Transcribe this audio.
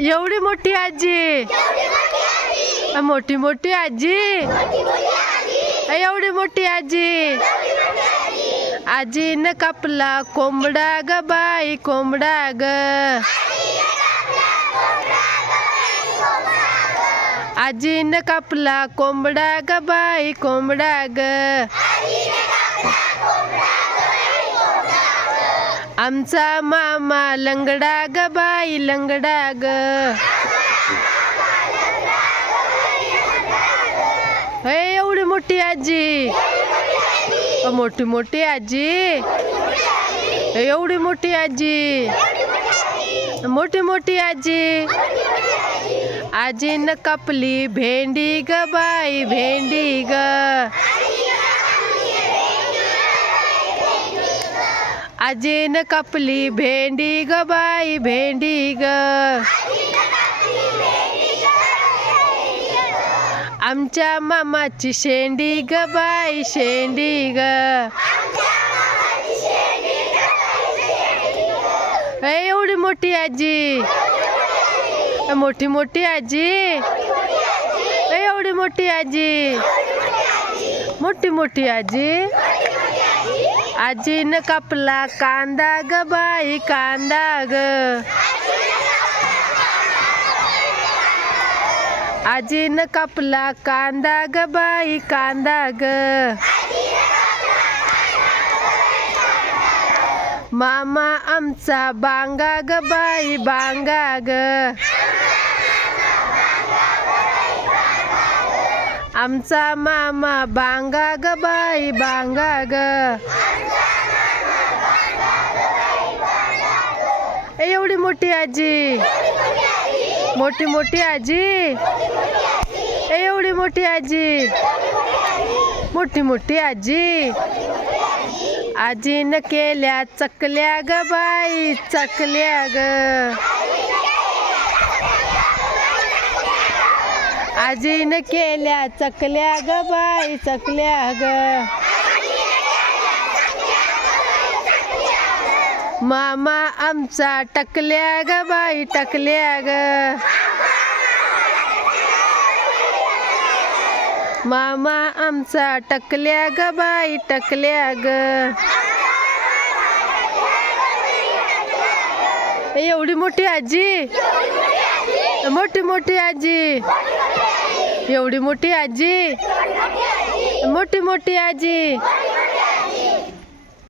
एवढी मोठी आजी. मोठी मोठी आजी. एवढी मोठी आजी. आजीनं कापला कोंबडा ग बाई कोंबडा ग. आजीनं कापला कोंबडा ग बाई कोंबडा ग. आमचा मामा लंगडा ग बाई लंगडा ग. हे एवढी मोठी आजी. मोठी मोठी आजी. एवढी मोठी आजी. मोठी मोठी आजी. आजीनं कापली भेंडी ग बाई भेंडी ग. आजीन कापली भेंडी ग बाई भेंडी ग. आमच्या मामाची शेंडी ग बाई शेंडी ग. ए, एवढी मोठी आजी. मोठी मोठी आजी. एवढी मोठी आजी. मोठी मोठी आजी. आजीनं कापला कांदा ग बाई कांदा ग. आजीनं कापला कांदा ग बाई कांदा ग. मामा आमचा बांगा ग बाई बांगा ग. आमचा मामा बांगा ग बाई बांगा ग ए, एवढी मोठी आजी. मोठी मोठी आजी. एवढी मोठी आजी. मोठी मोठी आजी. आजीनं केल्या चकल्या ग बाई चकल्या ग. आजीनं केल्या चकल्या ग बाई चकल्या ग. मामा आमचा टकल्या ग बाई टकल्या ग. मामा आमचा टकल्या ग बाई टकल्या ग. एवढी मोठी आजी? मोठी मोठी आजी. एवढी मोठी आजी? मोठी मोठी आजी.